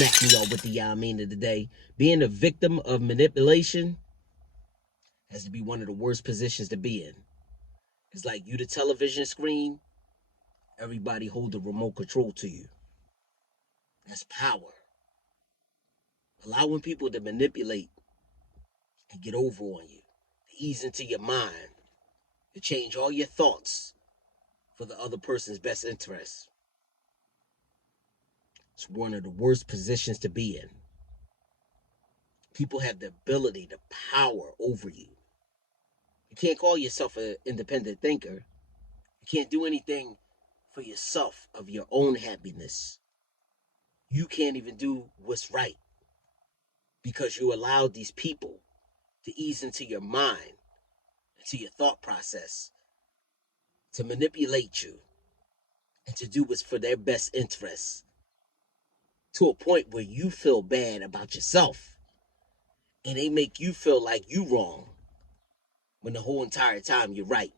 smacking y'all with the Yah-Mean of the day. Being a victim of manipulation has to be one of the worst positions to be in. It's like you the television screen, everybody hold the remote control to you. That's power. Allowing people to manipulate and get over on you, to ease into your mind, to change all your thoughts for the other person's best interest. It's one of the worst positions to be in. People have the ability, the power over you. You can't call yourself an independent thinker. You can't do anything for yourself of your own happiness. You can't even do what's right because you allowed these people to ease into your mind, into your thought process, to manipulate you, and to do what's for their best interests to a point where you feel bad about yourself and they make you feel like you wrong when the whole entire time you're right.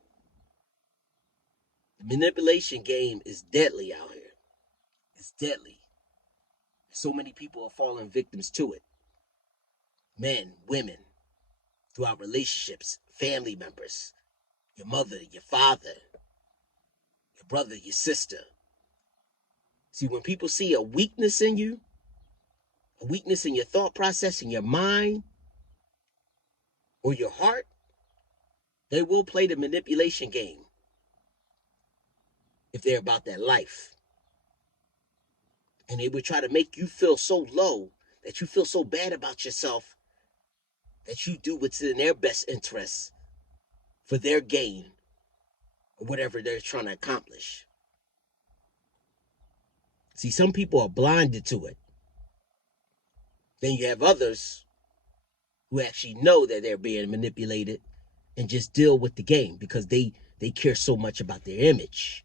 The manipulation game is deadly out here. It's deadly. So many people are falling victims to it. Men, women, throughout relationships, family members, your mother, your father, your brother, your sister. See, when people see a weakness in you, a weakness in your thought process, in your mind, or your heart, they will play the manipulation game if they're about that life. And they would try to make you feel so low that you feel so bad about yourself that you do what's in their best interest for their gain or whatever they're trying to accomplish. See, some people are blinded to it. Then you have others who actually know that they're being manipulated and just deal with the game because they care so much about their image.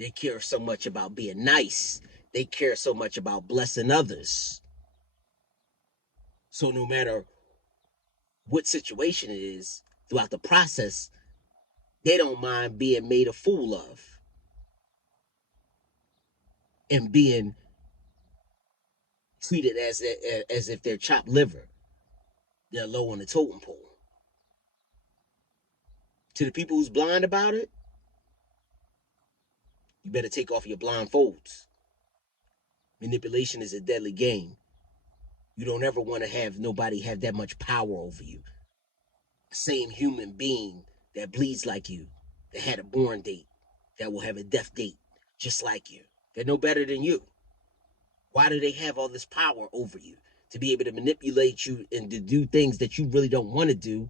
They care so much about being nice. They care so much about blessing others. So no matter what situation it is, throughout the process, they don't mind being made a fool of and being treated as if they're chopped liver. They're low on the totem pole. To the people who's blind about it, you better take off your blindfolds. Manipulation is a deadly game. You don't ever want to have nobody have that much power over you. The same human being that bleeds like you, that had a born date, that will have a death date just like you. They're no better than you. Why do they have all this power over you? To be able to manipulate you and to do things that you really don't want to do,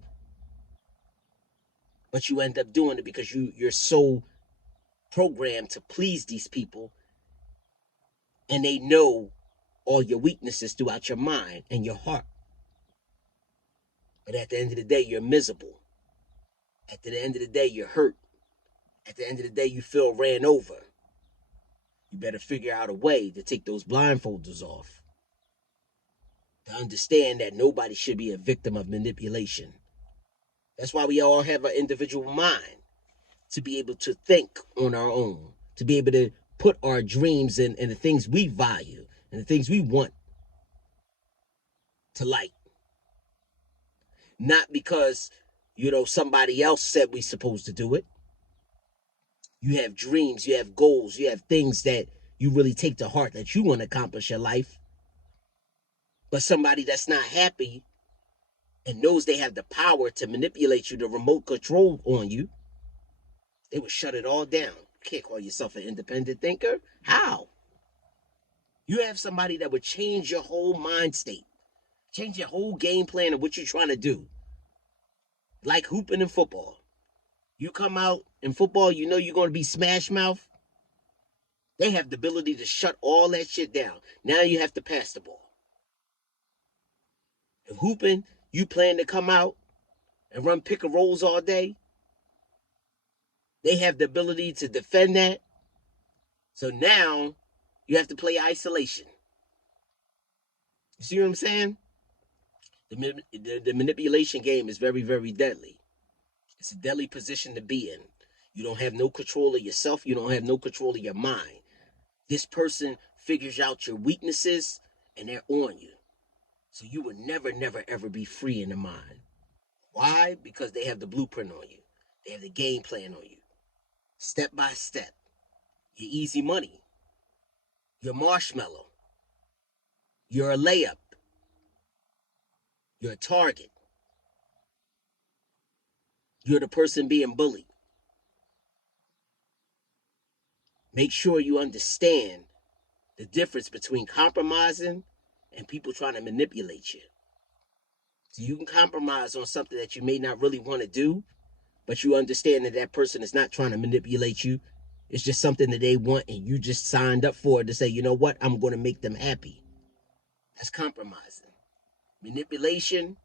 but you end up doing it because you're so programmed to please these people, and they know all your weaknesses throughout your mind and your heart. But at the end of the day, you're miserable. At the end of the day, you're hurt. At the end of the day, you feel ran over. You better figure out a way to take those blindfolders off. To understand that nobody should be a victim of manipulation. That's why we all have an individual mind. To be able to think on our own. To be able to put our dreams and the things we value and the things we want to light. Not because, somebody else said we're supposed to do it. You have dreams, you have goals, you have things that you really take to heart that you want to accomplish in life. But somebody that's not happy and knows they have the power to manipulate you, to remote control on you, they would shut it all down. You can't call yourself an independent thinker. How? You have somebody that would change your whole mind state, change your whole game plan of what you're trying to do. Like hooping in football. You come out in football, you know you're going to be smash mouth. They have the ability to shut all that shit down. Now you have to pass the ball. If hooping, you plan to come out and run pick and rolls all day, they have the ability to defend that. So now you have to play isolation. You see what I'm saying? The manipulation game is very, very deadly. It's a deadly position to be in. You don't have no control of yourself. You don't have no control of your mind. This person figures out your weaknesses and they're on you. So you will never, never, ever be free in the mind. Why? Because they have the blueprint on you. They have the game plan on you. Step by step. Your easy money. Your marshmallow. You're a layup. You're a target. You're the person being bullied. Make sure you understand the difference between compromising and people trying to manipulate you. So you can compromise on something that you may not really want to do, but you understand that that person is not trying to manipulate you. It's just something that they want, and you just signed up for it to say, you know what, I'm going to make them happy. That's compromising. Manipulation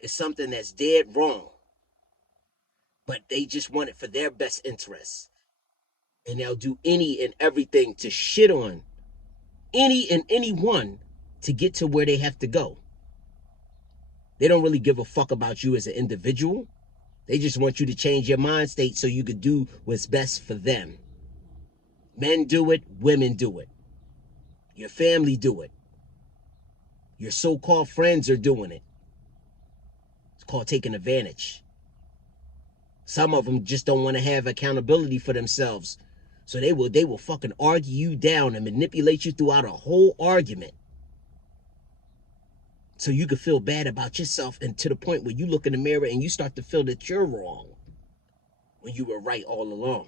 is something that's dead wrong, but they just want it for their best interests. And they'll do any and everything to shit on any and anyone to get to where they have to go. They don't really give a fuck about you as an individual. They just want you to change your mind state so you could do what's best for them. Men do it, women do it. Your family do it. Your so-called friends are doing it. It's called taking advantage. Some of them just don't want to have accountability for themselves. So they will fucking argue you down and manipulate you throughout a whole argument. So you can feel bad about yourself, and to the point where you look in the mirror and you start to feel that you're wrong when you were right all along.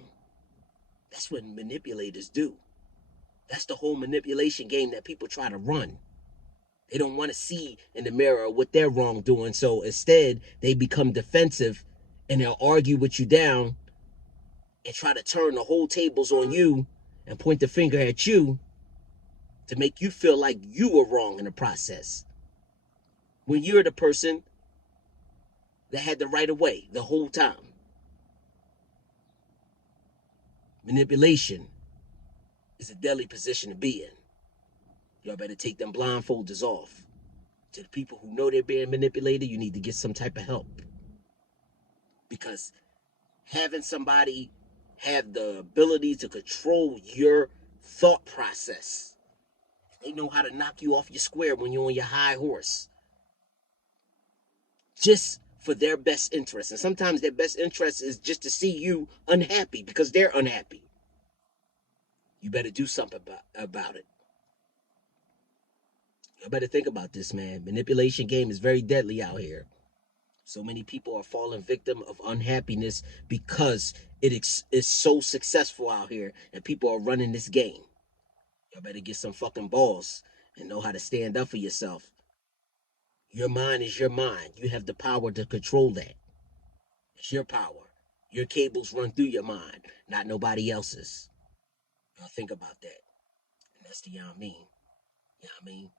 That's what manipulators do. That's the whole manipulation game that people try to run. They don't want to see in the mirror what they're wrong doing. So instead, they become defensive and they'll argue with you down and try to turn the whole tables on you and point the finger at you to make you feel like you were wrong in the process. When you're the person that had the right of way the whole time. Manipulation is a deadly position to be in. Y'all better take them blindfolders off. To the people who know they're being manipulated, you need to get some type of help. Because having somebody have the ability to control your thought process, they know how to knock you off your square when you're on your high horse. Just for their best interest. And sometimes their best interest is just to see you unhappy because they're unhappy. You better do something about it. You better think about this, man. Manipulation game is very deadly out here. So many people are falling victim of unhappiness because it is so successful out here and people are running this game. You better get some fucking balls and know how to stand up for yourself. Your mind is your mind. You have the power to control that. It's your power. Your cables run through your mind, not nobody else's. Y'all think about that. And that's the Yah-Mean. Yah-Mean.